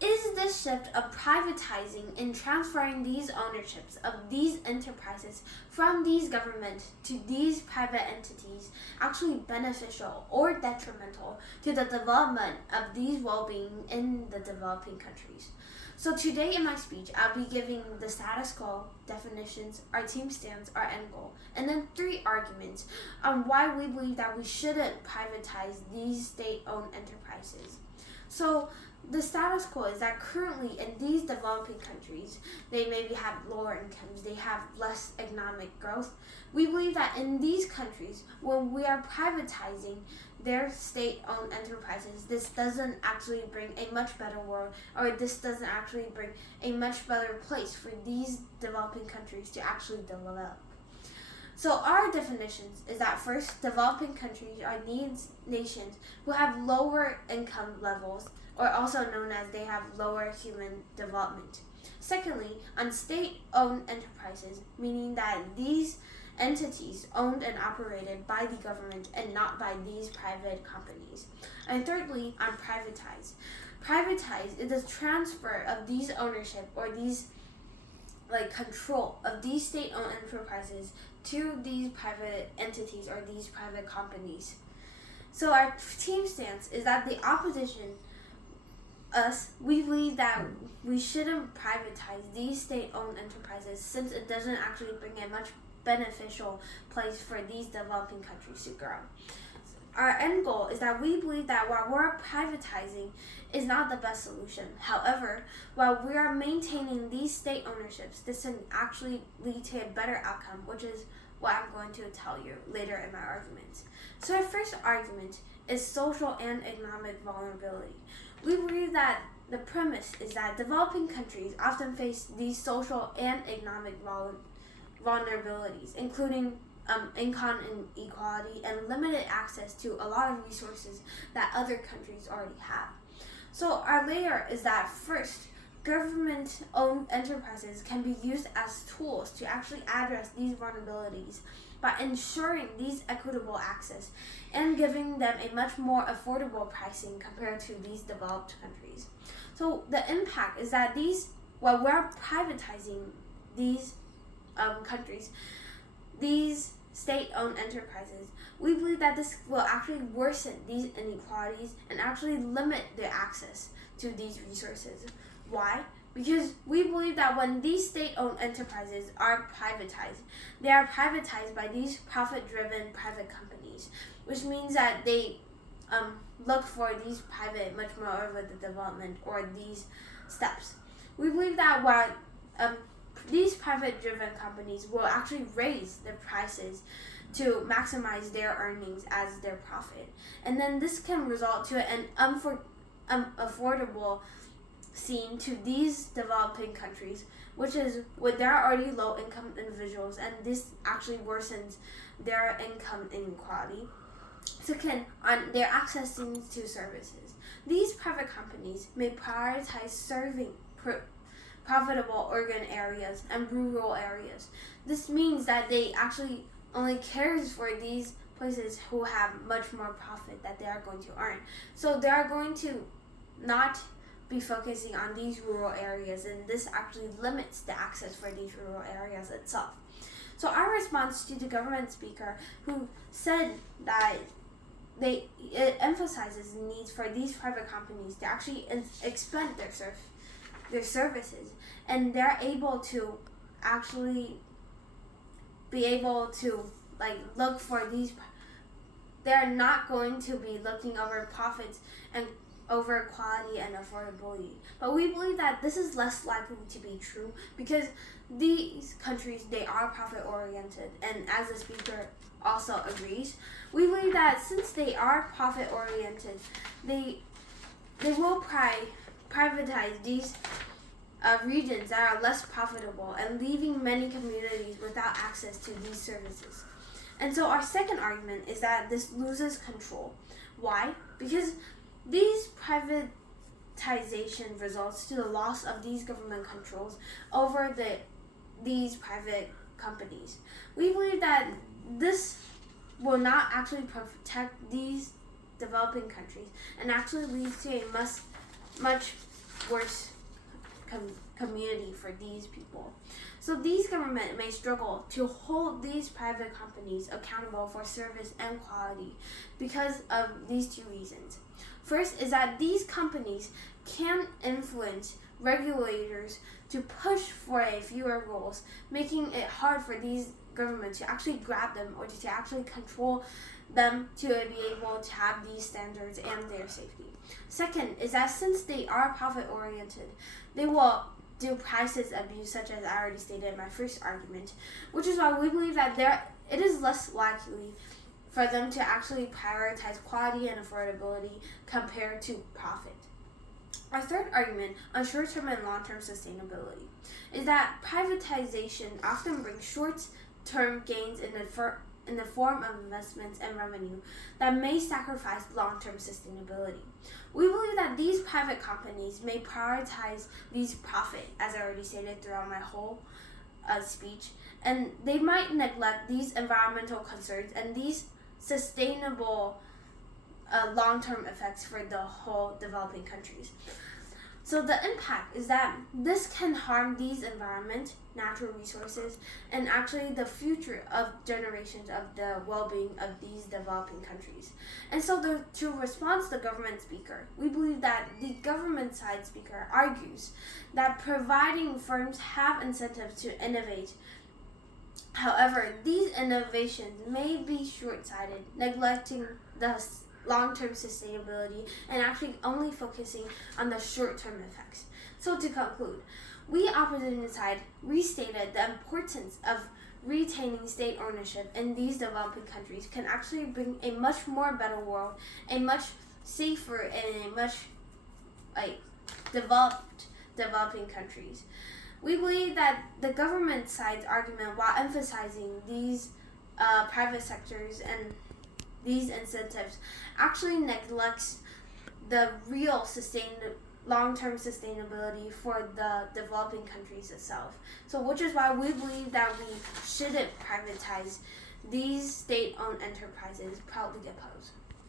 Is this shift of privatizing and transferring these ownerships of these enterprises from these government to these private entities actually beneficial or detrimental to the development of these well-being in the developing countries? So today in my speech, I'll be giving the status quo, definitions, our team stance, our end goal, and then 3 arguments on why we believe that we shouldn't privatize these state-owned enterprises. So the status quo is that currently in these developing countries, they maybe have lower incomes, they have less economic growth. We believe that in these countries, when we are privatizing their state-owned enterprises, this doesn't actually bring a much better world, or this doesn't actually bring a much better place for these developing countries to actually develop. So our definitions is that first, developing countries are these nations who have lower income levels, or also known as they have lower human development. Secondly, on state-owned enterprises, meaning that these entities owned and operated by the government and not by these private companies. And thirdly, on privatize. Privatize is the transfer of these ownership or these control of these state-owned enterprises to these private entities or these private companies. So our team stance is that the opposition, we believe that we shouldn't privatize these state-owned enterprises since it doesn't actually bring a much beneficial place for these developing countries to grow. Our end goal is that we believe that while we're privatizing is not the best solution. However, while we are maintaining these state ownerships, this can actually lead to a better outcome, which is what I'm going to tell you later in my arguments. So our first argument is social and economic vulnerability. We believe that the premise is that developing countries often face these social and economic vulnerabilities, including income inequality and limited access to a lot of resources that other countries already have. So our layer is that first, government-owned enterprises can be used as tools to actually address these vulnerabilities by ensuring these equitable access and giving them a much more affordable pricing compared to these developed countries. So the impact is that while we're privatizing these countries, these state-owned enterprises, we believe that this will actually worsen these inequalities and actually limit their access to these resources. Why? Because we believe that when these state-owned enterprises are privatized, they are privatized by these profit-driven private companies, which means that they look for these private much more over the development or these steps. We believe that while these private-driven companies will actually raise their prices to maximize their earnings as their profit. And then this can result to an affordable scene to these developing countries, which is with their already low-income individuals, and this actually worsens their income inequality. Second, on their accessing to services. These private companies may prioritize serving profitable urban areas and rural areas. This means that they actually only cares for these places who have much more profit that they are going to earn. So they are going to not be focusing on these rural areas, and this actually limits the access for these rural areas itself. So our response to the government speaker who said that it emphasizes the needs for these private companies to actually expand their services, and they're able to actually be able to look for these. They're not going to be looking over profits and over quality and affordability. But we believe that this is less likely to be true because these countries, they are profit oriented, and as the speaker also agrees, we believe that since they are profit oriented, they will privatize these regions that are less profitable and leaving many communities without access to these services. And so our second argument is that this loses control. Why? Because these privatization results to the loss of these government controls over these private companies. We believe that this will not actually protect these developing countries and actually leads to a much worse community for these people. So these government may struggle to hold these private companies accountable for service and quality because of these two reasons. First is that these companies can influence regulators to push for fewer rules, making it hard for these governments to actually grab them or to actually control them to be able to have these standards and their safety. Second is that since they are profit-oriented, they will do prices abuse, such as I already stated in my first argument, which is why we believe that it is less likely for them to actually prioritize quality and affordability compared to profit. Our third argument on short-term and long-term sustainability is that privatization often brings short-term gains in the form of investments and revenue that may sacrifice long-term sustainability. We believe that these private companies may prioritize these profit, as I already stated throughout my whole speech, and they might neglect these environmental concerns and these sustainable long-term effects for the whole developing countries. So the impact is that this can harm these environment, natural resources, and actually the future of generations of the well-being of these developing countries. And so to respond to the government speaker, we believe that the government side speaker argues that providing firms have incentives to innovate. However, these innovations may be short-sighted, neglecting the long-term sustainability and actually only focusing on the short-term effects. So to conclude, we opposition side restated the importance of retaining state ownership in these developing countries can actually bring a much more better world, a much safer and a much developing countries. We believe that the government side's argument, while emphasizing these private sectors and these incentives, actually neglects the real long-term sustainability for the developing countries itself. So which is why we believe that we shouldn't privatize these state-owned enterprises proudly opposed.